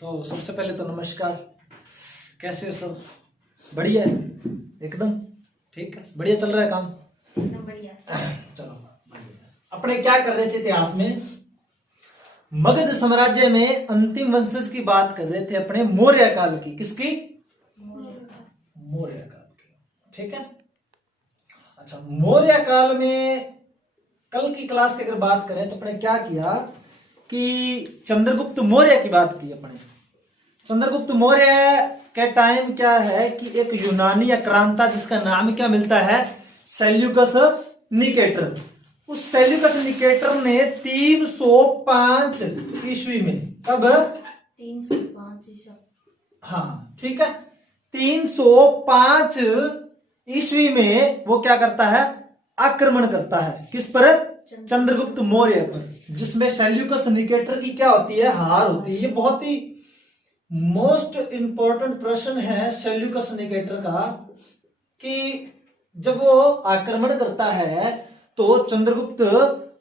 तो सबसे पहले तो नमस्कार। कैसे हो सब? बढ़िया है एकदम ठीक है, बढ़िया चल रहा है काम एकदम बढ़िया। चलो बढ़िया। अपने क्या कर रहे थे इतिहास में? मगध साम्राज्य में अंतिम वंशज की बात कर रहे थे अपने मौर्य काल की। किसकी? मौर्य काल की। ठीक है। अच्छा, मौर्य काल में कल की क्लास की अगर बात करें तो अपने क्या किया कि चंद्रगुप्त मौर्य की बात की अपने। चंद्रगुप्त मौर्य के टाइम क्या है कि एक यूनानी आक्रांता जिसका नाम क्या मिलता है, सेल्यूकस निकेटर। उस सेल्यूकस निकेटर ने 305 ईस्वी में, कब? 305 ईसा। हाँ ठीक है, 305 ईस्वी में वो क्या करता है, आक्रमण करता है। किस पर? चंद्रगुप्त मौर्य पर, जिसमें सेल्यूकस निकेटर की क्या होती है, हार होती है। ये बहुत ही मोस्ट इंपॉर्टेंट प्रश्न है सेल्यूकस निकेटर का कि जब वो आक्रमण करता है तो चंद्रगुप्त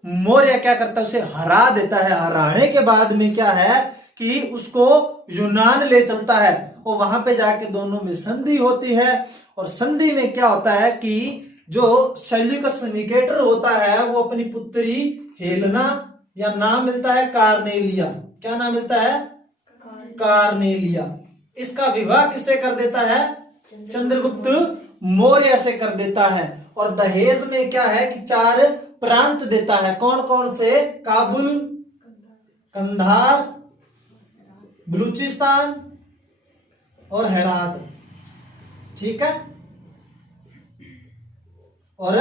मौर्य क्या करता है, उसे हरा देता है। हराने के बाद में क्या है कि उसको यूनान ले चलता है और वहां पे जाके दोनों में संधि होती है। और संधि में क्या होता है कि जो सेल्यूकस निकेटर होता है वो अपनी पुत्री हेलेना, या नाम मिलता है कार्नेलिया। क्या नाम मिलता है? कार्नेलिया। इसका विवाह किससे कर देता है? चंद्रगुप्त मौर्य से कर देता है। और दहेज में क्या है कि 4 प्रांत देता है। कौन कौन से? काबुल, कंधार, बलूचिस्तान और हेरात। ठीक है, और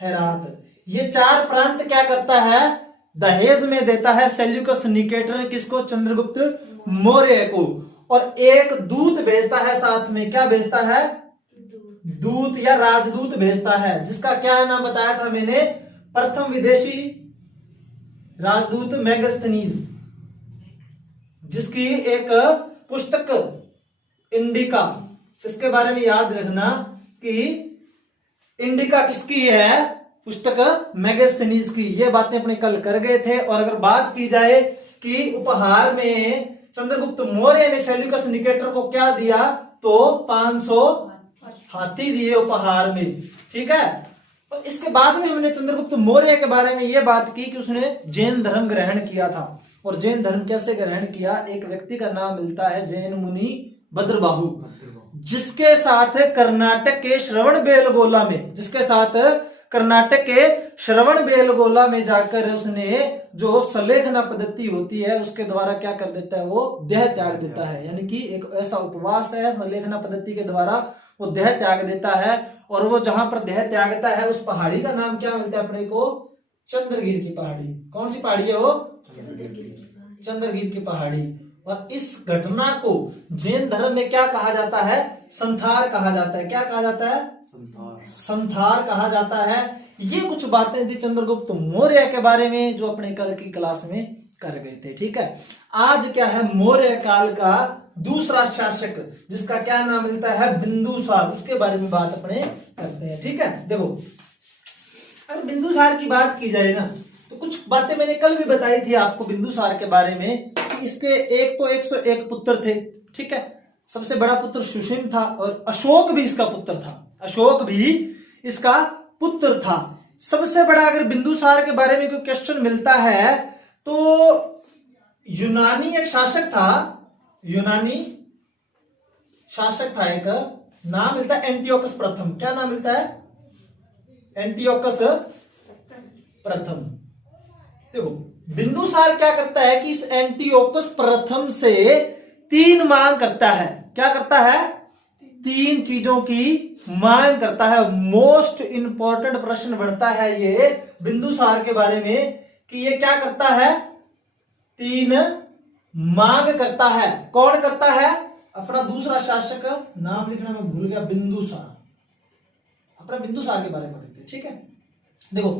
हेरात। ये 4 प्रांत क्या करता है, दहेज में देता है सेल्यूकस निकेटर। किसको? चंद्रगुप्त मौर्य को। और एक दूत भेजता है साथ में। क्या भेजता है? दूत या राजदूत भेजता है, जिसका क्या नाम बताया था मैंने? प्रथम विदेशी राजदूत मेगास्थनीज, जिसकी एक पुस्तक इंडिका, इसके बारे में याद रखना कि इंडिका किसकी है? पुस्तक मेगास्थनीज की। ये बातें अपने कल कर गए थे। और अगर बात की जाए कि उपहार में चंद्रगुप्त मौर्य ने सेल्यूकस निकेटर को क्या दिया, तो 500 हाथी दिए उपहार में। ठीक है। और इसके बाद में हमने चंद्रगुप्त मौर्य के बारे में यह बात की कि उसने जैन धर्म ग्रहण किया था। और जैन धर्म कैसे ग्रहण किया? एक व्यक्ति का नाम मिलता है जैन मुनि भद्रबाहु, जिसके साथ कर्नाटक के श्रवणबेलगोला में, श्रवणबेलगोला में जाकर उसने जो सलेखना पद्धति होती है उसके द्वारा क्या कर देता है, वो देह त्याग देता है। यानी कि एक ऐसा उपवास है सलेखना पद्धति के द्वारा वो देह त्याग देता है। और वो जहां पर देह त्यागता है उस पहाड़ी का नाम क्या मिलता है अपने को? चंद्रगिर की पहाड़ी। कौन सी पहाड़ी है वो? चंद्रगिर की पहाड़ी। और इस घटना को जैन धर्म में क्या कहा जाता है? संथार कहा जाता है। क्या कहा जाता है? संथार कहा जाता है। ये कुछ बातें थी चंद्रगुप्त मौर्य के बारे में जो अपने कल की क्लास में कर गए थे। ठीक है। आज क्या है, मौर्य काल का दूसरा शासक जिसका क्या नाम मिलता है, बिंदुसार, उसके बारे में बात अपने करते हैं। ठीक है। देखो, अगर बिंदुसार की बात की जाए ना तो कुछ बातें मैंने कल भी बताई थी आपको बिंदुसार के बारे में कि इसके एक तो 101 पुत्र थे। ठीक है। सबसे बड़ा पुत्र सुशील था और अशोक भी इसका पुत्र था। अशोक भी इसका पुत्र था। सबसे बड़ा अगर बिंदुसार के बारे में कोई क्वेश्चन मिलता है तो यूनानी एक शासक था, यूनानी शासक था, एक नाम मिलता है एंटियोकस प्रथम। क्या नाम मिलता है? एंटियोकस प्रथम। देखो, बिंदुसार क्या करता है कि इस एंटियोकस प्रथम से 3 मांग करता है। क्या करता है? 3 चीजों की मांग करता है। मोस्ट इंपॉर्टेंट प्रश्न बनता है ये बिंदुसार के बारे में कि ये क्या करता है? 3 मांग करता है। कौन करता है? अपना दूसरा शासक, नाम लिखना मैं भूल गया, बिंदुसार। अपना बिंदुसार के बारे में पढ़ते हैं। ठीक है। देखो,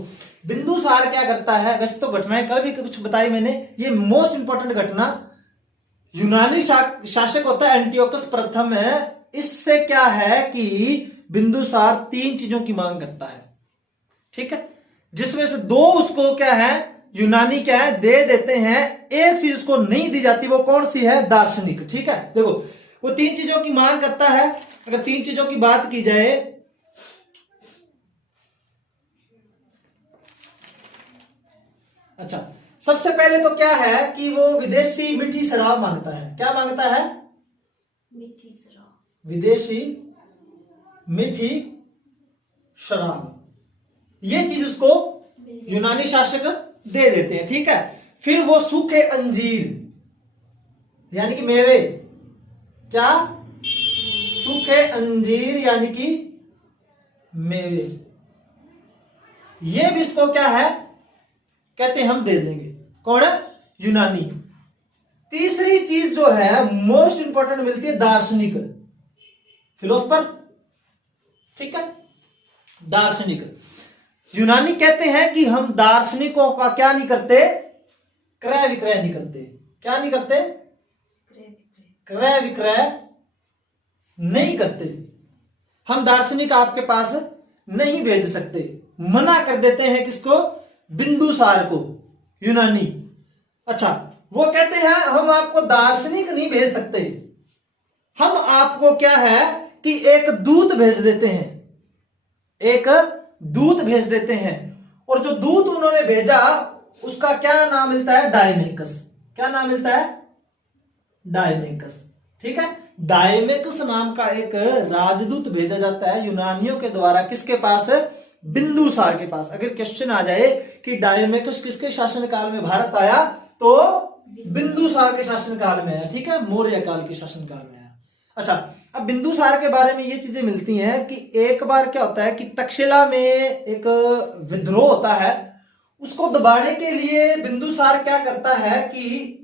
बिंदुसार क्या करता है, वैसे तो घटनाएं कल भी कुछ बताई मैंने, ये मोस्ट इंपॉर्टेंट घटना, यूनानी शासक होता है एंटियोकस प्रथम है। इससे क्या है कि बिंदुसार 3 चीजों की मांग करता है। ठीक है। जिसमें से 2 उसको क्या है, यूनानी क्या है, दे देते हैं। एक चीज उसको नहीं दी जाती, वो कौन सी है, दार्शनिक। ठीक है, देखो वो 3 चीजों की मांग करता है। अगर 3 चीजों की बात की जाए, अच्छा सबसे पहले तो क्या है कि वो विदेशी मीठी शराब मांगता है। क्या मांगता है, मीठी शराब। विदेशी मीठी शराब। ये चीज उसको यूनानी शासक दे देते हैं। ठीक है, फिर वो सूखे अंजीर यानी कि मेवे, क्या, सूखे अंजीर यानी कि मेवे, ये भी इसको क्या है कहते हैं, हम दे देंगे। कौन है, यूनानी। तीसरी चीज जो है मोस्ट इंपॉर्टेंट मिलती है, दार्शनिक, फिलोसफर। ठीक है, दार्शनिक। यूनानी कहते हैं कि हम दार्शनिकों का क्या नहीं करते, क्रय विक्रय नहीं करते। क्या नहीं करते, क्रय विक्रय नहीं करते। हम दार्शनिक आपके पास नहीं भेज सकते, मना कर देते हैं। किसको, बिंदुसार को, यूनानी। अच्छा, वो कहते हैं हम आपको दार्शनिक नहीं भेज सकते, हम आपको क्या है कि एक दूत भेज देते हैं, एक दूत भेज देते हैं। और जो दूत उन्होंने भेजा उसका क्या नाम मिलता है, डायमेकस। क्या नाम मिलता है, डायमेकस। ठीक है, डायमेकस नाम का एक राजदूत भेजा जाता है यूनानियों के द्वारा। किसके पास, बिंदुसार के पास। अगर क्वेश्चन आ जाए कि डायमेकस किसके शासनकाल में भारत आया, तो बिंदुसार के शासनकाल में आया। ठीक है, मौर्य काल के शासनकाल में आया। अच्छा, अब बिंदुसार के बारे में ये चीजें मिलती हैं कि एक बार क्या होता है कि तक्षशिला में एक विद्रोह होता है, उसको दबाने के लिए बिंदुसार क्या करता है कि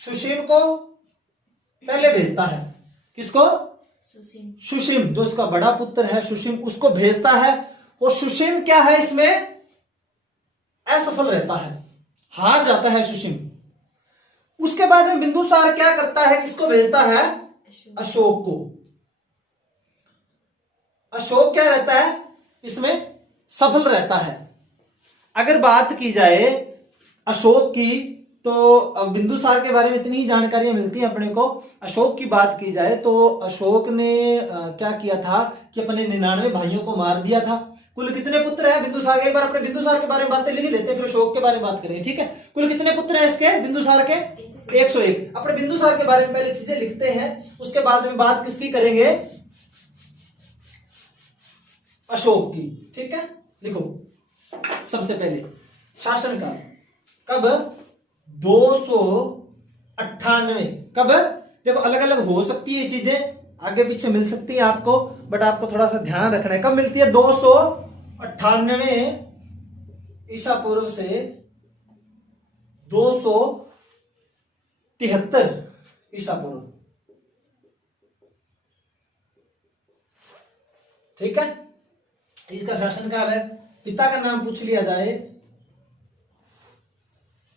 सुशील को पहले भेजता है। किसको, सुशील, जो उसका बड़ा पुत्र है सुशील, उसको भेजता है। और सुशील क्या है, इसमें असफल रहता है, हार जाता है सुशील। उसके बाद में बिंदुसार क्या करता है, किसको भेजता है, अशोक को। अशोक क्या रहता है, इसमें सफल रहता है। अगर बात की जाए अशोक की, तो बिंदुसार के बारे में इतनी ही जानकारियां मिलती हैं अपने को। अशोक की बात की जाए तो अशोक ने क्या किया था कि अपने 99 भाइयों को मार दिया था। कुल कितने पुत्र हैं बिंदुसार के, एक बार अपने बिंदुसार के बारे में बातें लिख लेते हैं, फिर अशोक के बारे में बात करेंगे। ठीक है, कुल कितने पुत्र हैं इसके, बिंदुसार के, 101। अपने बिंदुसार के बारे में पहले चीजें लिखते हैं, उसके बाद में बात किसकी करेंगे, अशोक की। ठीक है, लिखो। सबसे पहले शासनकाल कब, 298। कब, देखो अलग अलग हो सकती है ये चीजें, आगे पीछे मिल सकती है आपको, बट आपको थोड़ा सा ध्यान रखना है। कब मिलती है, 298 ईसा पूर्व से 273 ईसा पूर्व। ठीक है, इसका शासनकाल है। पिता का नाम पूछ लिया जाए,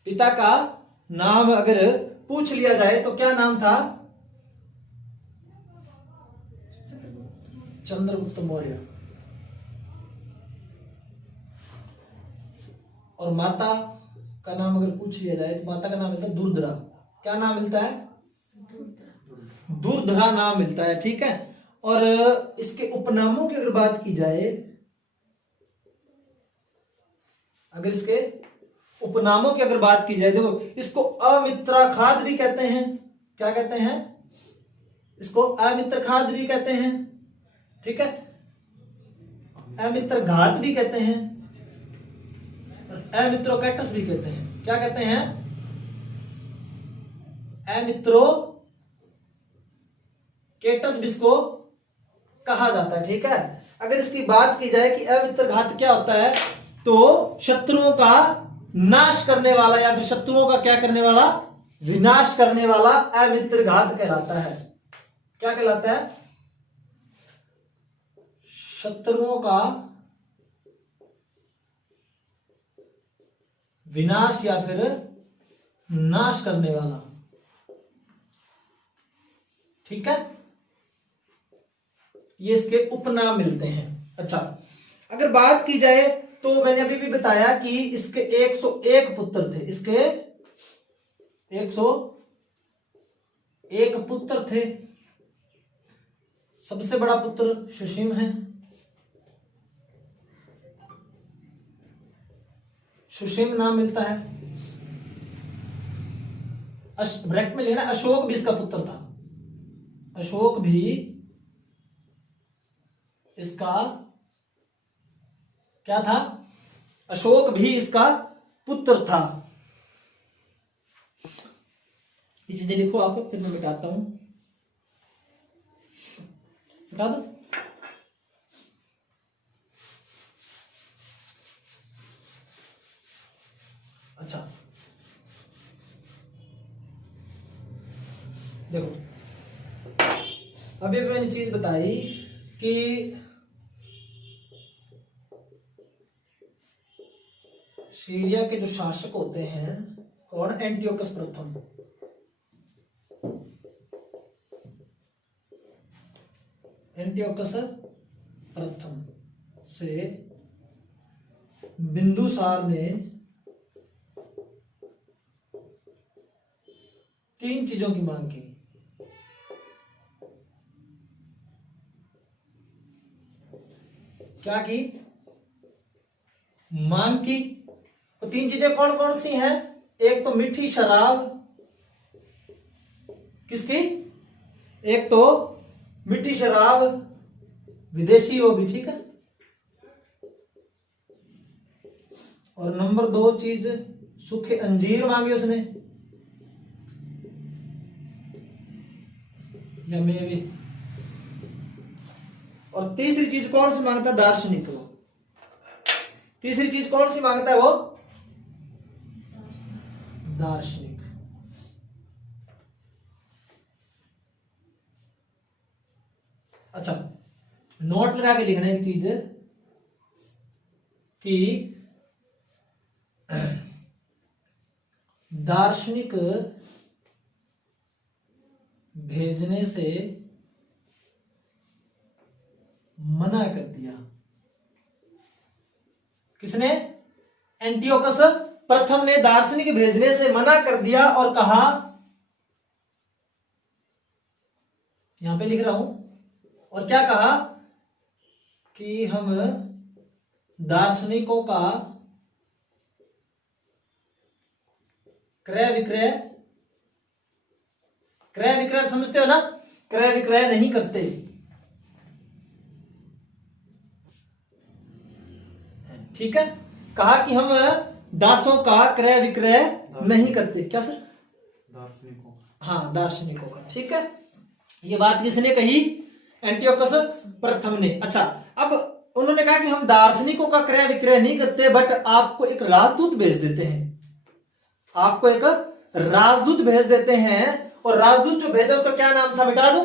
पिता का नाम अगर पूछ लिया जाए तो क्या नाम था, चंद्रगुप्त मौर्य। और माता का नाम अगर पूछ लिया जाए तो माता का नाम मिलता है दुर्धरा। क्या नाम मिलता है, दुर्धरा नाम मिलता है। ठीक है, और इसके उपनामों की अगर बात की जाए, अगर इसके उपनामों की अगर बात की जाए, देखो इसको अमित्राखाद भी कहते हैं। क्या कहते हैं, इसको अमित्रखाद भी कहते हैं। ठीक है, अमित्रघात भी कहते हैं, और अमित्रोकैटस भी कहते हैं। क्या कहते हैं, अमित्रोकेटस भी इसको कहा जाता है। ठीक है, अगर इसकी बात की जाए कि अमित्रघात क्या होता है, तो शत्रुओं का नाश करने वाला, या फिर शत्रुओं का क्या करने वाला, विनाश करने वाला अमित्रघात कहलाता है। क्या कहलाता है, शत्रुओं का विनाश या फिर नाश करने वाला। ठीक है, ये इसके उपनाम मिलते हैं। अच्छा, अगर बात की जाए तो मैंने अभी भी बताया कि इसके 101 पुत्र थे, इसके 101 पुत्र थे। सबसे बड़ा पुत्र सुशीम है, सुशीम नाम मिलता है। ब्रैकेट में लेना, अशोक भी इसका पुत्र था, अशोक भी इसका क्या था, अशोक भी इसका पुत्र था। ये चीजें लिखो आप, फिर मैं मिटाता हूं, मिटा दो। अच्छा देखो, अभी मैंने चीज बताई कि सीरिया के जो शासक होते हैं कौन, एंटियोकस प्रथम। एंटियोकस प्रथम से बिंदुसार ने 3 चीजों की मांग की। क्या की मांग की? तो 3 चीजें कौन कौन सी हैं? एक तो मीठी शराब, किसकी? एक तो मीठी शराब, विदेशी वो भी, ठीक है। और नंबर 2 चीज सूखे अंजीर मांगे उसने, या मेवे। और तीसरी चीज कौन सी मांगता है? दार्शनिक। वो तीसरी चीज कौन सी मांगता है? वो दार्शनिक। अच्छा, नोट लगा के लिखना एक चीज कि दार्शनिक भेजने से मना कर दिया। किसने? एंटियोकस प्रथम ने दार्शनिक भेजने से मना कर दिया और कहा, यहां पे लिख रहा हूं, और क्या कहा कि हम दार्शनिकों का क्रय विक्रय, क्रय विक्रय समझते हो ना, क्रय विक्रय नहीं करते। ठीक है, कहा कि हम दासों का क्रय विक्रय नहीं करते। क्या सर? दार्शनिकों। हाँ, दार्शनिकों का। ठीक है, ये बात किसने कही? एंटियोकस प्रथम ने। अच्छा, अब उन्होंने कहा कि हम दार्शनिकों का क्रय विक्रय नहीं करते, बट आपको एक राजदूत भेज देते हैं, आपको एक राजदूत भेज देते हैं। और राजदूत जो भेजा उसका क्या नाम था? मिटा दो।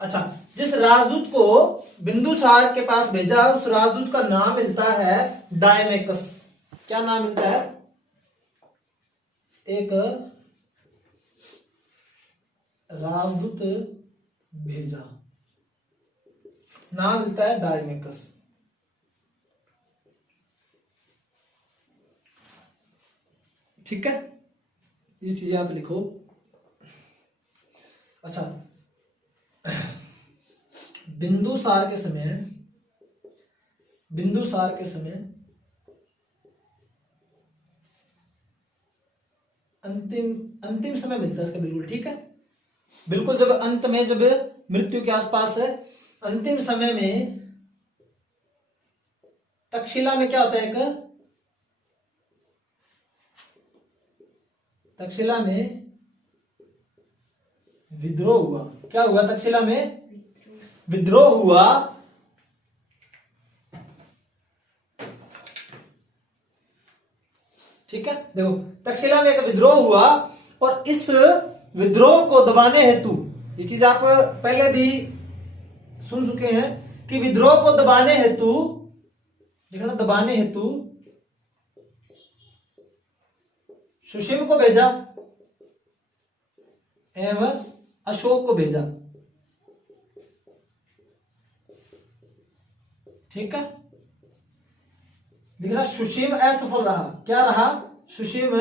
अच्छा, जिस राजदूत को बिंदुसार के पास भेजा, उस राजदूत का नाम मिलता है डायमेकस। क्या नाम मिलता है? एक राजदूत भेजा, नाम मिलता है डायमेकस। ठीक है, ये चीजें आप लिखो। अच्छा, बिंदुसार के समय, बिंदुसार के समय अंतिम समय मिलता है इसका, बिल्कुल ठीक है। बिल्कुल जब अंत में, जब मृत्यु के आसपास है, अंतिम समय में तक्षशिला में क्या होता है? एक तक्षशिला में विद्रोह हुआ। क्या हुआ? तक्षशिला में विद्रोह हुआ। ठीक है, देखो, तक्षशिला में एक विद्रोह हुआ, और इस विद्रोह को दबाने हेतु, ये चीज आप पहले भी सुन चुके हैं कि विद्रोह को दबाने हेतु, देखना, दबाने हेतु सुशीम को भेजा एवं अशोक को भेजा। ठीक है, देखना, सुसीम असफल रहा। क्या रहा? सुसीम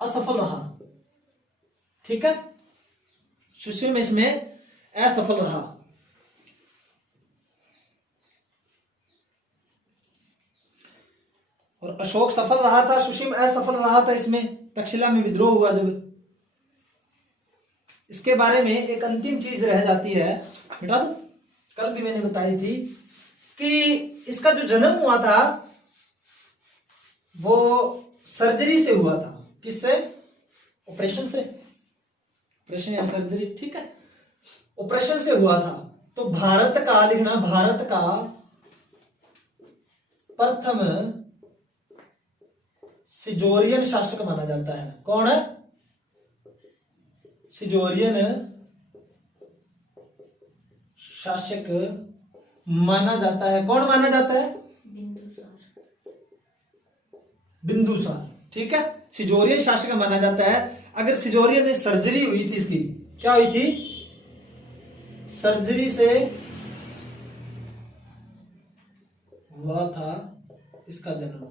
असफल रहा। ठीक है, सुसीम इसमें असफल रहा। और अशोक सफल रहा था, सुसीम असफल रहा था। इसमें तक्षशिला में विद्रोह हुआ जब। इसके बारे में एक अंतिम चीज रह जाती है, बेटा दो, कल भी मैंने बताई थी कि इसका जो जन्म हुआ था वो सर्जरी से हुआ था। किससे? ऑपरेशन से। ऑपरेशन या सर्जरी, ठीक है, ऑपरेशन से हुआ था। तो भारत का, लिखना, भारत का प्रथम सिजोरियन शासक माना जाता है। कौन है? सिजोरियन शासक माना जाता है। कौन माना जाता है? बिंदुसार। बिंदुसार, ठीक है, सिजोरियन शासक माना जाता है। अगर सिजोरियन में सर्जरी हुई थी, इसकी क्या हुई थी? सर्जरी से हुआ था इसका जन्म।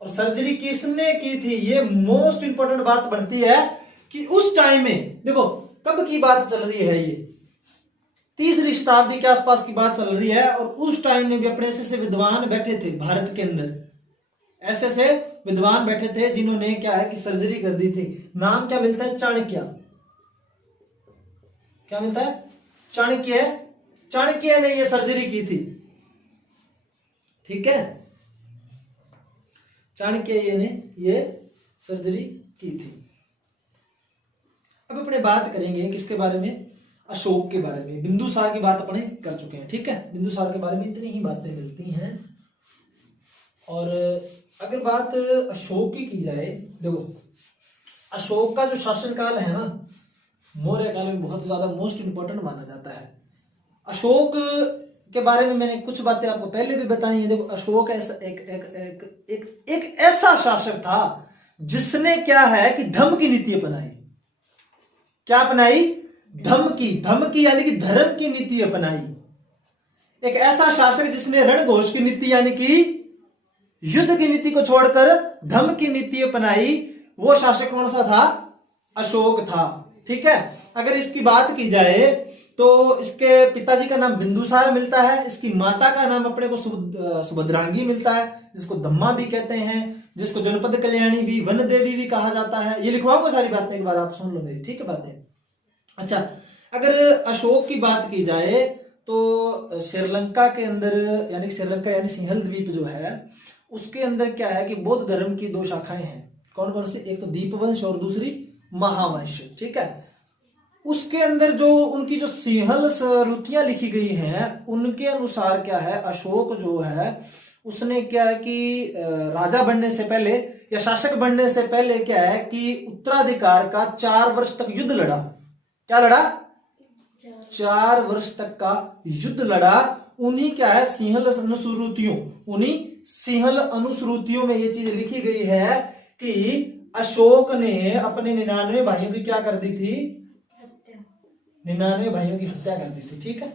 और सर्जरी किसने की थी? ये मोस्ट इंपॉर्टेंट बात बनती है कि उस टाइम में, देखो कब की बात चल रही है, ये 3री शताब्दी के आसपास की बात चल रही है। और उस टाइम में भी अपने ऐसे विद्वान बैठे थे भारत के अंदर, ऐसे विद्वान बैठे थे जिन्होंने क्या है कि सर्जरी कर दी थी। नाम क्या मिलता है? चाणक्य। क्या मिलता है? चाणक्य। चाणक्य ने ये सर्जरी की थी, ठीक है, चाणक्य ने ये सर्जरी की थी। अब अपने बात करेंगे किसके बारे में? अशोक के बारे में। बिंदुसार की बात अपने कर चुके हैं, ठीक है, बिंदुसार के बारे में इतनी ही बातें मिलती हैं। और अगर बात अशोक की जाए, देखो अशोक का जो शासनकाल है ना, मौर्य काल में बहुत ज्यादा मोस्ट इंपॉर्टेंट माना जाता है। अशोक के बारे में मैंने कुछ बातें आपको पहले भी बताई हैं। देखो अशोक ऐसा एक ऐसा शासक था जिसने क्या है कि धम्म की नीति अपनाई। क्या अपनाई? धम्म की यानी कि धर्म की नीति अपनाई। एक ऐसा शासक जिसने रणघोष की नीति यानी कि युद्ध की नीति को छोड़कर धम्म की नीति अपनाई, वो शासक कौन सा था? अशोक था, ठीक है। अगर इसकी बात की जाए तो इसके पिताजी का नाम बिंदुसार मिलता है, इसकी माता का नाम अपने को सुभद्रांगी मिलता है, जिसको धम्मा भी कहते हैं, जिसको जनपद कल्याणी भी, वन देवी भी कहा जाता है। ये लिखवाऊंगा सारी बातें, एक बार आप सुन लो मेरी, ठीक है बातें। अच्छा, अगर अशोक की बात की जाए तो श्रीलंका के अंदर, यानी श्रीलंका यानी सिंहल द्वीप जो है, उसके अंदर क्या है कि बौद्ध धर्म की 2 शाखाएं हैं। कौन कौन सी? एक तो दीपवंश और दूसरी महावंश, ठीक है। उसके अंदर जो उनकी जो सिंहल स्मृतियां लिखी गई हैं, उनके अनुसार क्या है, अशोक जो है उसने क्या है कि राजा बनने से पहले या शासक बनने से पहले क्या है कि उत्तराधिकार का 4 वर्ष तक युद्ध लड़ा। क्या लड़ा? 4 वर्ष तक का युद्ध लड़ा। उन्हीं क्या है सिंहल अनुश्रुतियों, उन्हीं सिंहल अनुश्रुतियों में ये चीज लिखी गई है कि अशोक ने अपने 99 भाइयों की क्या कर दी थी? 99 भाइयों की हत्या कर दी थी, ठीक है।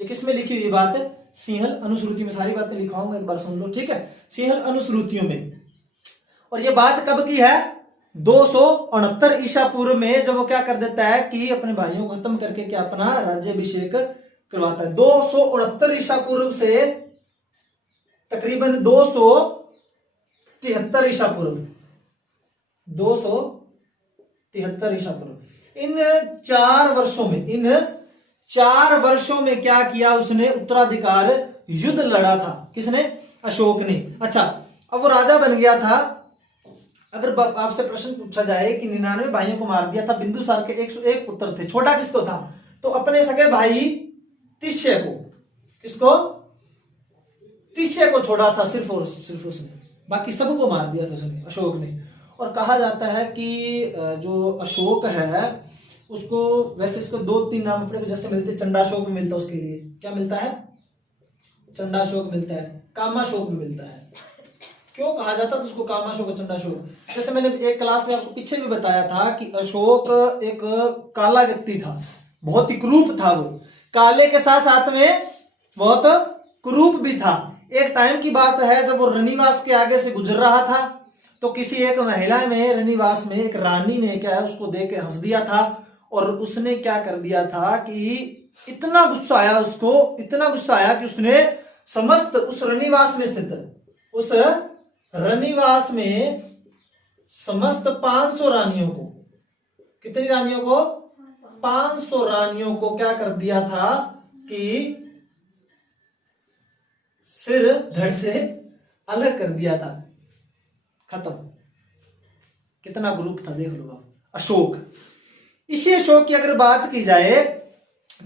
ये किसमें लिखी हुई बात है? सिंहल अनुश्रुति में। सारी बातें लिखवाऊंगा, एक बार सुन लो, ठीक है, सिंहल अनुश्रुतियों में। और ये बात कब की है? 269 ईसा पूर्व में, जब वो क्या कर देता है कि अपने भाइयों को खत्म करके क्या अपना राज्याभिषेक करवाता है। 269 ईसा पूर्व से तकरीबन 273 ईसा पूर्व, 273 ईसा पूर्व, इन 4 वर्षों में क्या किया उसने? उत्तराधिकार युद्ध लड़ा था। किसने? अशोक ने। अच्छा, अब वो राजा बन गया था। अगर आपसे प्रश्न पूछा जाए कि 99 भाइयों को मार दिया था, बिंदुसार के 101 पुत्र थे, छोटा किसको था? तो अपने सगे भाई तिष्य को। किसको? तिष्य को छोड़ा था सिर्फ और सिर्फ उसने, बाकी सबको मार दिया था उसने, अशोक ने। और कहा जाता है कि जो अशोक है उसको, वैसे इसको 2-3 नाम अपने को जैसे मिलते, चंडाशोक भी मिलता है उसके लिए। क्या मिलता है? चंडाशोक मिलता है, कामाशोक भी मिलता है। क्यों कहा जाता था उसको कामाशोक और चंडाशोक? जैसे मैंने एक क्लास में आपको पीछे भी बताया था कि अशोक एक काला व्यक्ति था, बहुत ही क्रूप था वो, काले के साथ साथ में बहुत कुरूप भी था। एक टाइम की बात है जब वो रनिवास के आगे से गुजर रहा था, तो किसी एक महिला में रनिवास में एक रानी ने क्या है उसको देख के हंस दिया था, और उसने क्या कर दिया था कि इतना गुस्सा आया उसको, इतना गुस्सा आया कि उसने समस्त उस रनिवास में स्थित उस रनिवास में समस्त 500 रानियों को, कितनी रानियों को, 500 रानियों को क्या कर दिया था कि सिर धड़ से अलग कर दिया था, खत्म। कितना ग्रुप था देख लो आप। अशोक, इसी अशोक की अगर बात की जाए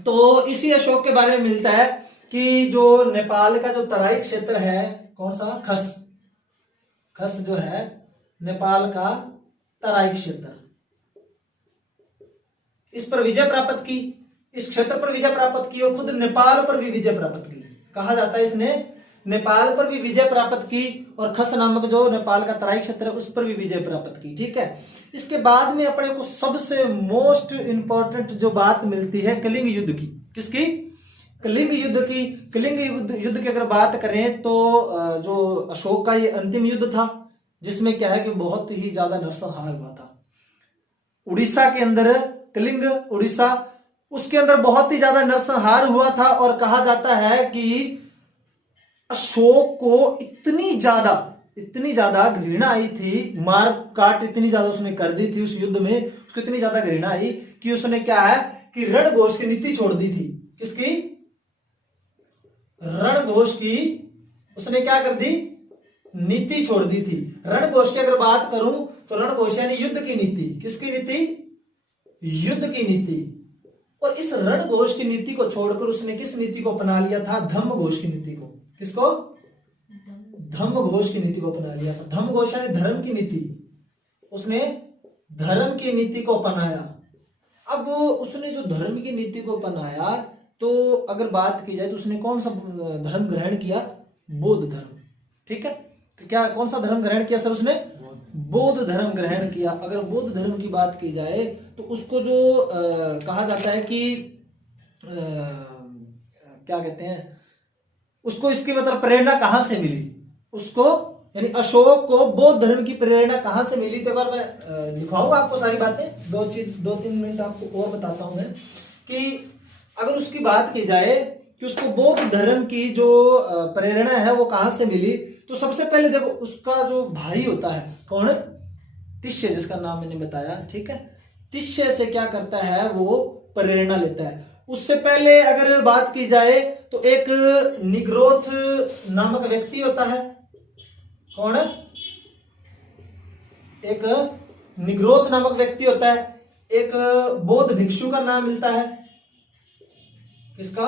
तो इसी अशोक के बारे में मिलता है कि जो नेपाल का जो तराई क्षेत्र है, कौन सा, खस, खस जो है नेपाल का तराई क्षेत्र, इस पर विजय प्राप्त की, इस क्षेत्र पर विजय प्राप्त की और खुद नेपाल पर भी विजय प्राप्त की। कहा जाता है इसने नेपाल पर भी विजय प्राप्त की और खस नामक जो नेपाल का तराई क्षेत्र है उस पर भी विजय प्राप्त की। ठीक है, इसके बाद में अपने को सबसे मोस्ट इंपॉर्टेंट जो बात मिलती है कलिंग युद्ध की। किसकी, कलिंग युद्ध की। कलिंग युद्ध की अगर बात करें तो जो अशोक का ये अंतिम युद्ध था, जिसमें क्या है कि बहुत ही ज्यादा नरसंहार हुआ था। उड़ीसा के अंदर, कलिंग उड़ीसा, उसके अंदर बहुत ही ज्यादा नरसंहार हुआ था और कहा जाता है कि अशोक को इतनी ज्यादा घृणा आई थी, मार काट इतनी ज्यादा उसने कर दी थी उस युद्ध में, उसको इतनी ज्यादा घृणा आई कि उसने क्या है कि रणघोष की नीति छोड़ दी थी। किसकी, रणघोष की उसने क्या कर दी, नीति छोड़ दी थी। रणघोष की अगर बात करूं तो रणघोष यानी युद्ध की नीति। किसकी नीति, युद्ध की नीति। और इस रणघोष की नीति को छोड़कर उसने किस नीति को अपना लिया था, धम्मघोष की नीति को। किसको, धम्मघोष की नीति को अपना लिया था। धम्मघोष यानी धर्म की नीति, उसने धर्म की नीति को अपनाया। अब उसने जो धर्म की नीति को अपनाया तो अगर बात की जाए तो उसने कौन सा धर्म ग्रहण किया, बौद्ध धर्म। ठीक है, तो क्या कौन सा धर्म ग्रहण किया सर उसने, बौद्ध धर्म ग्रहण किया। अगर बौद्ध धर्म की बात की जाए तो उसको जो कहा जाता है कि क्या कहते हैं उसको, इसकी मतलब प्रेरणा कहां से मिली उसको, यानी अशोक को बौद्ध धर्म की प्रेरणा कहां से मिली। तो एक बार मैं लिखाऊंगा आपको सारी बातें, 2-3 मिनट आपको और बताता हूं मैं कि अगर उसकी बात की जाए कि उसको बौद्ध धर्म की जो प्रेरणा है वो कहां से मिली, तो सबसे पहले देखो उसका जो भाई होता है, कौन, तिष्य, जिसका नाम मैंने बताया। ठीक है, तिष्य से क्या करता है, वो प्रेरणा लेता है। उससे पहले अगर बात की जाए तो एक निग्रोथ नामक व्यक्ति होता है, कौन, एक निग्रोथ नामक व्यक्ति होता है। एक बौद्ध भिक्षु का नाम मिलता है, किसका,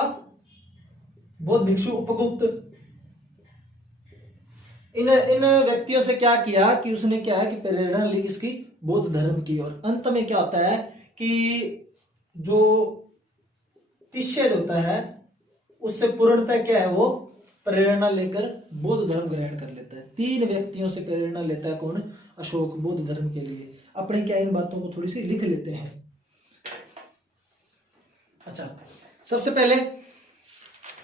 बौद्ध भिक्षु उपगुप्त। इन व्यक्तियों से क्या किया कि उसने क्या है कि प्रेरणा ली किसकी, बौद्ध धर्म की। और अंत में क्या होता है कि जो तिष्य होता है उससे पूर्णतः क्या है, वो प्रेरणा लेकर बौद्ध धर्म ग्रहण कर लेता है। 3 व्यक्तियों से प्रेरणा लेता है कौन, अशोक, बौद्ध धर्म के लिए। अपने क्या इन बातों को थोड़ी सी लिख लेते हैं। अच्छा, सबसे पहले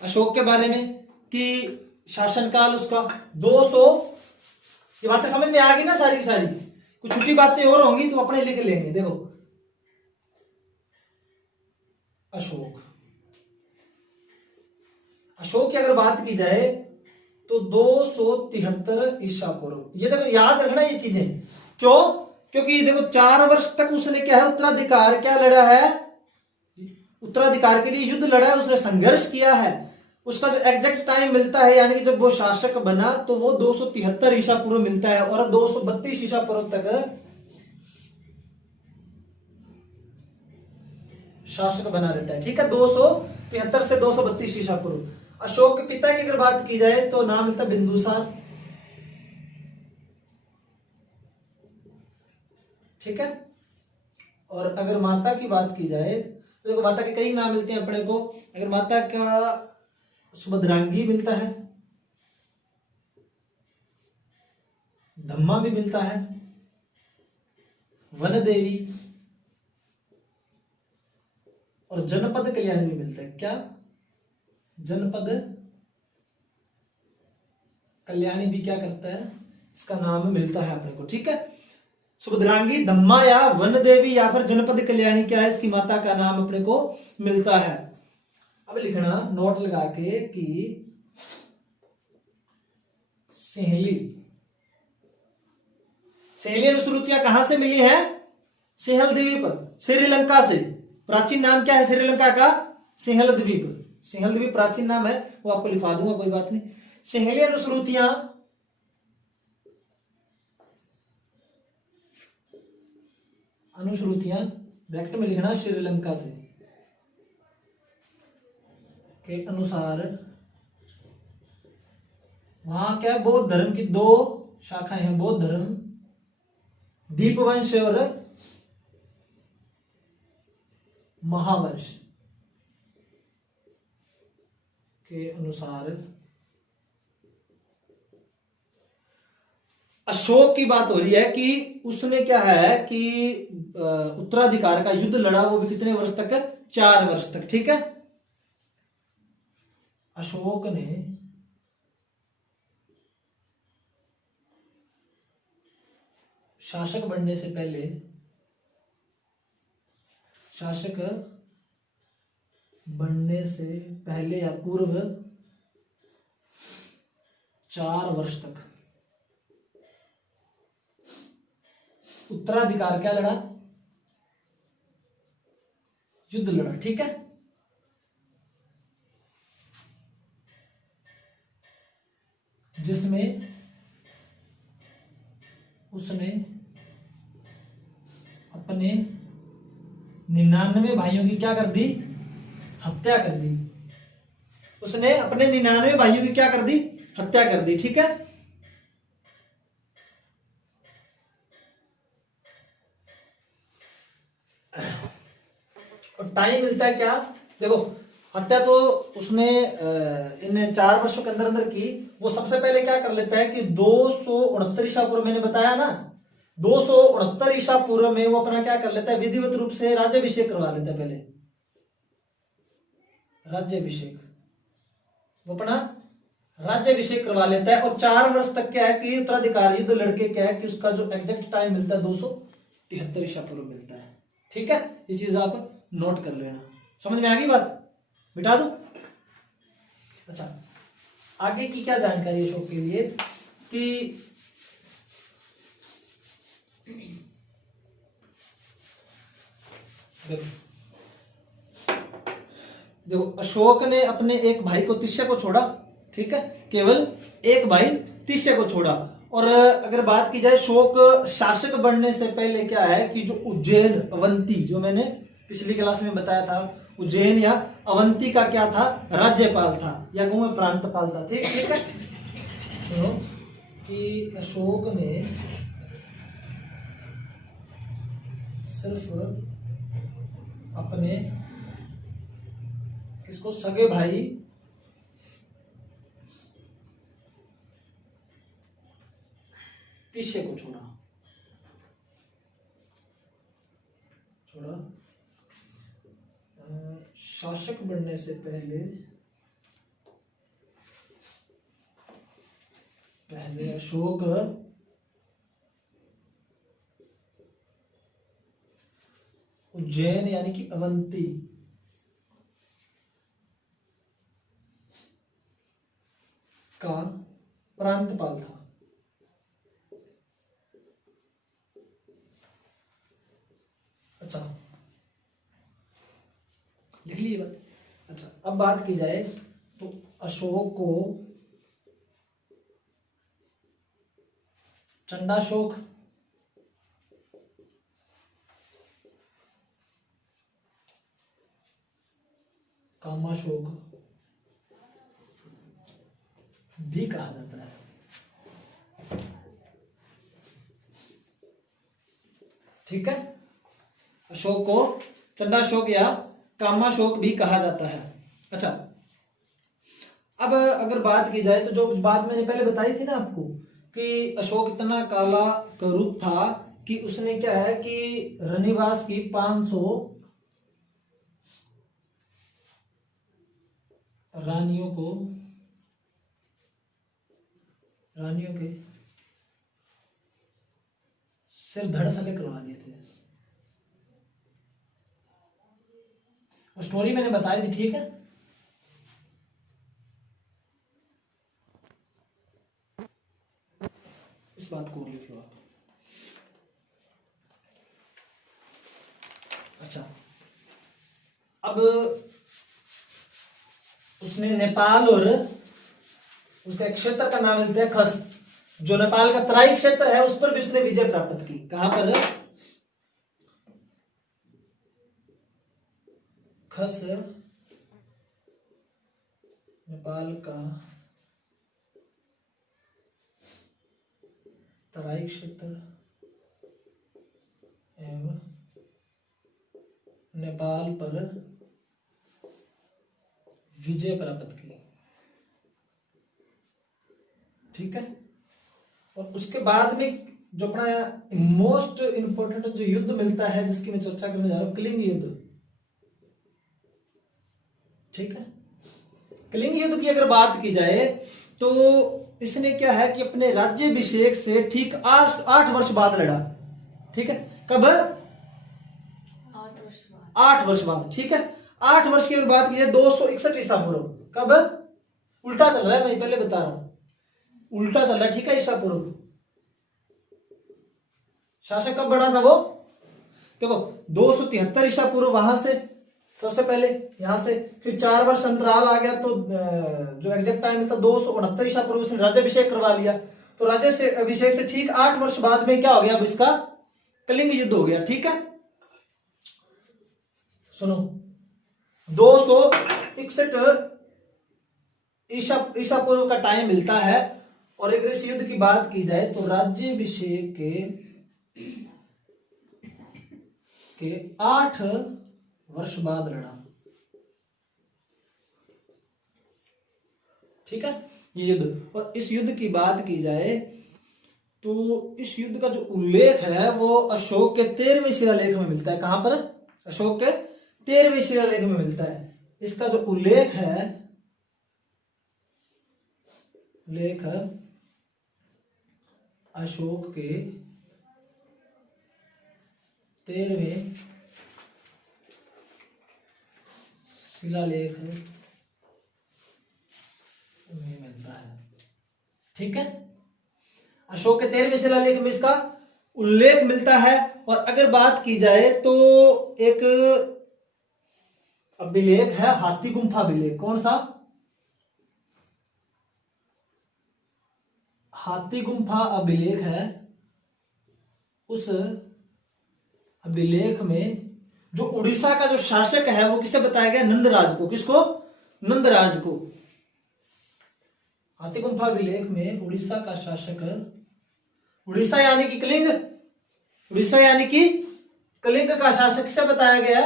अशोक के बारे में कि शासनकाल उसका 200, ये बातें समझ में आ गई ना सारी की सारी, कुछ छोटी बातें और होंगी तो अपने लिख लेंगे। देखो अशोक, अशोक की अगर बात की जाए तो 273 ईसा पूर्व। ये देखो याद रखना ये चीजें, क्यों, क्योंकि देखो 4 वर्ष तक उसने क्या है उत्तराधिकार क्या लड़ा है, उत्तराधिकार के लिए युद्ध लड़ा है, उसने संघर्ष किया है। उसका जो एग्जैक्ट टाइम मिलता है यानी कि जब वो शासक बना तो वो 273 ईसा पूर्व मिलता है और 232 ईसा पूर्व तक शासक बना रहता है। ठीक है, 273 से 232 ईसा पूर्व। अशोक के पिता की अगर बात की जाए तो नाम मिलता है बिंदुसार। ठीक है, और अगर माता की बात की जाए तो देखो माता के कई नाम मिलते हैं अपने को। अगर माता का सुभद्रांगी मिलता है, धम्मा भी मिलता है, वन देवी और जनपद कल्याणी भी मिलता है। क्या, जनपद कल्याणी भी क्या करता है, इसका नाम मिलता है अपने को। ठीक है, सुभद्रांगी धम्मा या वन देवी या फिर जनपद कल्याणी क्या है, इसकी माता का नाम अपने को मिलता है। अब लिखना नोट लगा के कि सेहली, सेहली अनुश्रुतियां कहां से मिली है, सिंहल द्वीप, श्रीलंका से। प्राचीन नाम क्या है श्रीलंका का, सिंहल द्वीप। सिंहल द्वीप प्राचीन नाम है, वो आपको लिखवा दूंगा, कोई बात नहीं। सेहली अनुश्रुतियां ब्रैकेट में लिखना श्रीलंका से के अनुसार, वहां क्या है, बौद्ध धर्म की दो शाखाएं हैं, बौद्ध धर्म, दीपवंश और महावंश के अनुसार। अशोक की बात हो रही है कि उसने क्या है कि उत्तराधिकार का युद्ध लड़ा, वो भी कितने वर्ष तक, 4 वर्ष तक। ठीक है, अशोक ने शासक बनने से पहले, शासक बनने से पहले या पूर्व 4 वर्ष तक उत्तराधिकार क्या लड़ा, युद्ध लड़ा। ठीक है, जिसमें उसने अपने 99 भाइयों की क्या कर दी, हत्या कर दी। उसने अपने 99 भाइयों की क्या कर दी, हत्या कर दी। ठीक है, और टाइम मिलता है क्या, देखो हत्या तो उसने इन 4 वर्षों के अंदर अंदर की। वो सबसे पहले क्या कर लेता है कि 269 ईसा पूर्व, मैंने बताया ना, 269 ईसा पूर्व में वो अपना क्या कर लेता है, विधिवत रूप से राज्याभिषेक करवा लेता है। पहले राज्याभिषेक, वो अपना राज्याभिषेक करवा लेता है। और 4 वर्ष तक क्या है कि उत्तराधिकार युद्ध लड़के क्या है कि उसका जो एग्जैक्ट टाइम मिलता है 273 ईसा पूर्व मिलता है। ठीक है, ये चीज आप नोट कर लेना। समझ में आ गई बात, मिटा दूं। अच्छा, आगे की क्या जानकारी है अशोक के लिए कि देखो अशोक ने अपने एक भाई को तिष्य को छोड़ा। ठीक है, केवल एक भाई तिष्य को छोड़ा। और अगर बात की जाए अशोक शासक बनने से पहले क्या है कि जो उज्जैन अवंती, जो मैंने पिछली क्लास में बताया था, उज्जैन या अवंती का क्या था, राज्यपाल था या कहूं प्रांतपाल था। ठीक है, तो कि अशोक ने सिर्फ अपने किसको, सगे भाई तिष्य को छोड़ा। शासक बनने से पहले अशोक उज्जैन यानी कि अवंती का प्रांतपाल था। अच्छा, लिख लीजिए बात। अच्छा, अब बात की जाए तो अशोक को चंडाशोक, कामाशोक भी कहा जाता है। ठीक है, अशोक को चंडाशोक या कामाशोक भी कहा जाता है। अच्छा, अब अगर बात की जाए तो जो बात मैंने पहले बताई थी ना आपको कि अशोक इतना काला करूप था कि उसने क्या है कि रनिवास की 500 रानियों के सिर धड़ सले करवा दिए थे। और स्टोरी मैंने बताई थी, ठीक है। इस बात को लिख लो आप। अच्छा, अब उसने नेपाल और उसका एक क्षेत्र का नाम लेते हैं खस, जो नेपाल का तराई क्षेत्र है उस पर भी उसने विजय प्राप्त की। कहां पर? खस नेपाल का तराई क्षेत्र एवं नेपाल पर विजय प्राप्त की, ठीक है। और उसके बाद में जो अपना मोस्ट इंपोर्टेंट जो युद्ध मिलता है जिसकी मैं चर्चा करने जा रहा हूं, कलिंग युद्ध, ठीक है। कलिंग युद्ध की अगर बात की जाए तो इसने क्या है कि अपने राज्याभिषेक से ठीक 8 वर्ष बाद लड़ा, ठीक है। कब? 8 वर्ष बाद, ठीक है। 8 वर्ष की बात की है 261 ईसा पूर्व। कब? उल्टा चल रहा है, मैं पहले बता रहा हूं, उल्टा चल रहा है, ठीक है। ईसा पूर्व शासक कब बना था वो? देखो 273 ईसा पूर्व वहां से सबसे पहले, यहां से फिर 4 वर्ष अंतराल आ गया, तो जो एग्जैक्ट टाइम था 269 ईसा पूर्व उसने राज्याभिषेक करवा लिया। तो राज्याभिषेक से ठीक 8 वर्ष बाद में क्या हो गया? अब इसका कलिंग युद्ध हो गया, ठीक है। सुनो, 261 ईसा पूर्व का टाइम मिलता है। और अगर इस युद्ध की बात की जाए तो राज्याभिषेक के 8 वर्ष बाद लड़ा, ठीक है, ये युद्ध। और इस युद्ध की बात की जाए तो इस युद्ध का जो उल्लेख है वो अशोक के 13वें शिलालेख में मिलता है। कहां पर? अशोक के 13वें शिलालेख में मिलता है। इसका जो उल्लेख है, लेख अशोक के 13वें शिलालेख में मिलता है, ठीक है। अशोक के 13वें शिलालेख में इसका उल्लेख मिलता है। और अगर बात की जाए तो एक अभिलेख है हाथी गुम्फा अभिलेख। कौन सा? हाथी गुम्फा अभिलेख है। उस अभिलेख में जो उड़ीसा का जो शासक है वो किसे बताया गया? नंदराज को। किसको? नंदराज को। हाथी गुम्फा अभिलेख में उड़ीसा का शासक, उड़ीसा यानी कि कलिंग, उड़ीसा यानी कि कलिंग का शासक किसे बताया गया?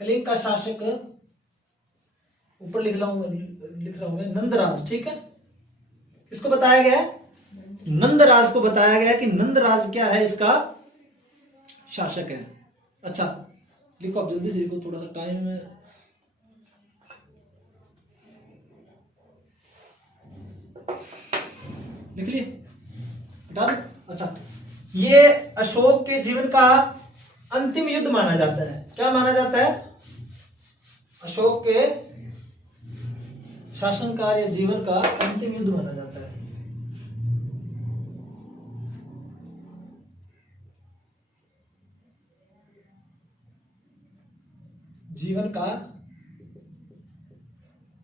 कलिंग का शासक ऊपर लिख रहा हूं मैं नंदराज, ठीक है। किसको बताया गया है? नंदराज को बताया गया कि नंदराज क्या है? इसका शासक है। अच्छा लिखो, आप जल्दी से लिखो, थोड़ा सा टाइम है। लिख लिए? बता दो। अच्छा, ये अशोक के जीवन का अंतिम युद्ध माना जाता है। क्या माना जाता है? अशोक के शासनकाल या जीवन का अंतिम युद्ध माना जाता है। जीवन का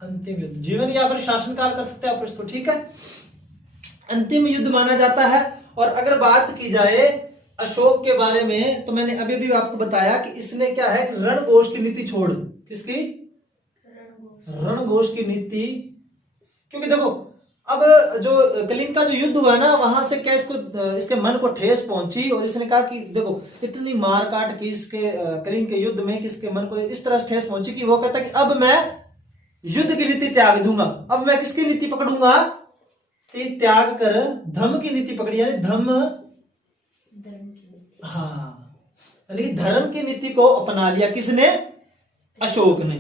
अंतिम युद्ध, जीवन या फिर शासनकाल कर सकते हैं आप इसको, ठीक है। अंतिम युद्ध माना जाता है। और अगर बात की जाए अशोक के बारे में तो मैंने अभी भी आपको बताया कि इसने क्या है, रणघोष की नीति छोड़। किसकी? रणघोष की नीति। क्योंकि देखो अब जो कलिंग का जो युद्ध हुआ ना, वहां से क्या इसको, इसके मन को ठेस पहुंची और इसने कहा कि देखो इतनी मार काट की इसके कलिंग के युद्ध में कि इसके मन को इस तरह से ठेस पहुंची कि वो कहता कि अब मैं युद्ध की नीति त्याग दूंगा। अब मैं किसकी नीति पकड़ूंगा? त्याग कर धर्म की नीति पकड़ी, यानी धर्म, हाँ, यानी धर्म की नीति को अपना लिया। किसने? अशोक ने।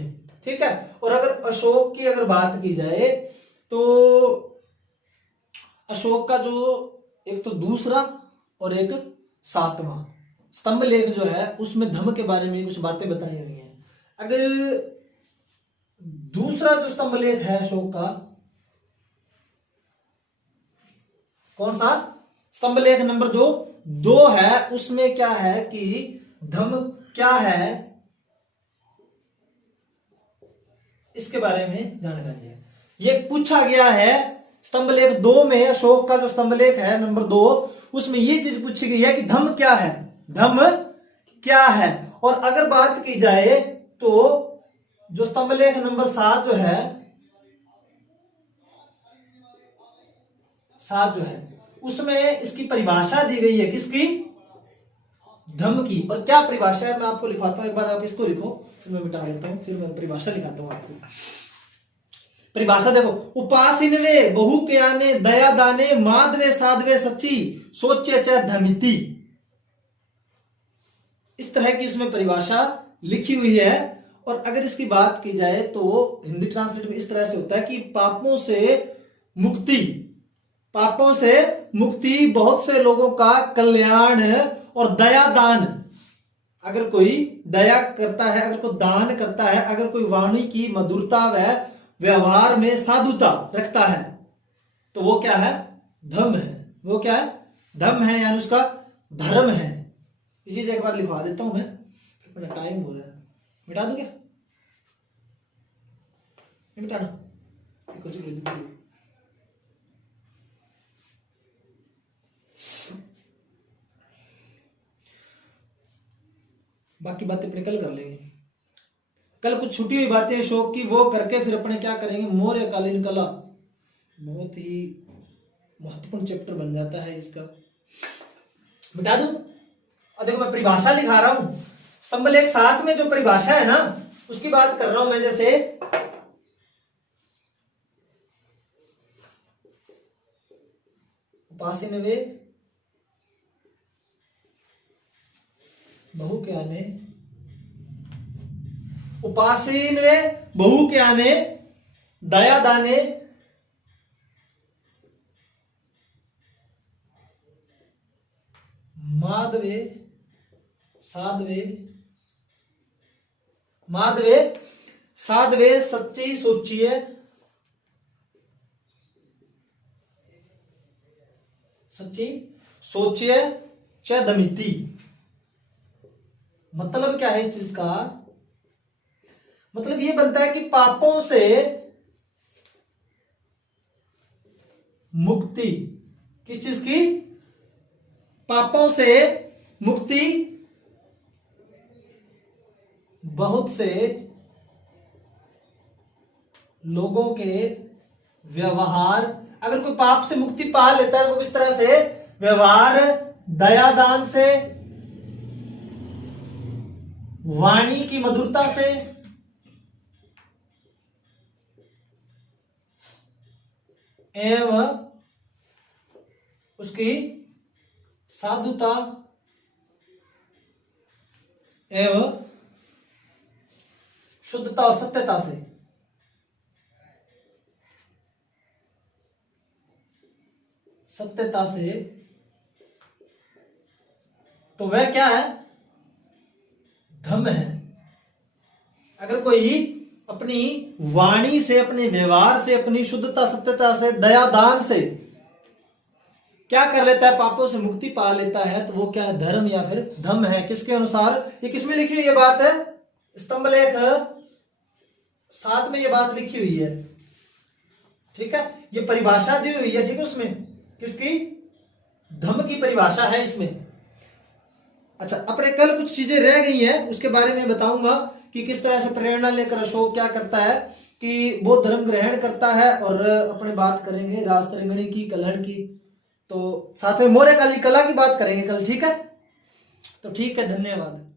ठीक है। और अगर अशोक की अगर बात की जाए तो अशोक का जो एक तो दूसरा और एक सातवां स्तंभ लेख जो है उसमें धम्म के बारे में कुछ बातें बताई हुई हैं। अगर दूसरा जो स्तंभ लेख है अशोक का, कौन सा स्तंभ लेख नंबर जो 2 है, उसमें क्या है कि धम्म क्या है इसके बारे में जानकारी है। ये पूछा गया है स्तंभ लेख 2 में, अशोक का जो स्तंभ लेख है नंबर 2, उसमें ये चीज पूछी गई है कि धम्म क्या है, धम्म क्या है। और अगर बात की जाए तो जो स्तंभ लेख नंबर 7 जो है, 7 जो है उसमें इसकी परिभाषा दी गई है, किसकी, धम्म की। और क्या परिभाषा है मैं आपको लिखवाता हूं, एक बार आप इसको लिखो फिर मैं मिटा देता हूं, फिर मैं परिभाषा लिखाता हूं आपको। परिभाषा देखो, उपासिनवे बहुक्याने दया दाने माधवे साधवे सच्ची सोचे च धमिति, इस तरह की इसमें परिभाषा लिखी हुई है। और अगर इसकी बात की जाए तो हिंदी ट्रांसलेट में इस तरह से होता है कि पापों से मुक्ति, पापों से मुक्ति, बहुत से लोगों का कल्याण और दया दान। अगर कोई दया करता है, अगर कोई दान करता है, अगर कोई वाणी की मधुरता व व्यवहार में साधुता रखता है तो वो क्या है, धम्म है। वो क्या है, धम्म है, यानी उसका धर्म है। इसी एक बार लिखवा देता हूं मैं, मेरा टाइम हो रहा है, मिटा दूं क्या, नहीं मिटाना, कुछ भी बाकी बातें अपने कल कर लेंगे। कल कुछ छुटी हुई बातें अशोक की वो करके फिर अपने क्या करेंगे, मौर्यकालीन कला, बहुत ही महत्वपूर्ण चैप्टर बन जाता है इसका। मिटा दूं, और देखो मैं परिभाषा लिखा रहा हूं, स्तंभ लेख 7 में जो परिभाषा है ना उसकी बात कर रहा हूं मैं। जैसे उपासिनवे बहुक्याने, उपासिनवे बहुक्याने दया दाने माधवे साधवे, माधवे साधवे सच्ची सोचिए, सच्ची सोचिए च दमिति। मतलब क्या है इस चीज का, मतलब ये बनता है कि पापों से मुक्ति, किस चीज की, पापों से मुक्ति, बहुत से लोगों के व्यवहार, अगर कोई पाप से मुक्ति पा लेता है तो किस तरह से, व्यवहार, दया दान से, वाणी की मधुरता से, एवं उसकी साधुता एवं शुद्धता और सत्यता से, सत्यता से, तो वह क्या है, धम्म है। अगर कोई अपनी वाणी से, अपने व्यवहार से, अपनी शुद्धता सत्यता से, दया दान से क्या कर लेता है, पापों से मुक्ति पा लेता है, तो वो क्या है, धर्म या फिर धम्म है। किसके अनुसार, ये किसमें लिखी हुई ये बात है, स्तंभ लेख 7 में ये बात लिखी हुई है, ठीक है। ये परिभाषा दी हुई है, ठीक है, उसमें किसकी, धम्म की परिभाषा है इसमें। अच्छा, अपने कल कुछ चीजें रह गई हैं, उसके बारे में बताऊंगा कि किस तरह से प्रेरणा लेकर अशोक क्या करता है कि बौद्ध धर्म ग्रहण करता है। और अपने बात करेंगे राजतरंगिणी की, कलहण की, तो साथ में मौर्यकालीन कला की बात करेंगे कल, ठीक है। तो ठीक है, धन्यवाद।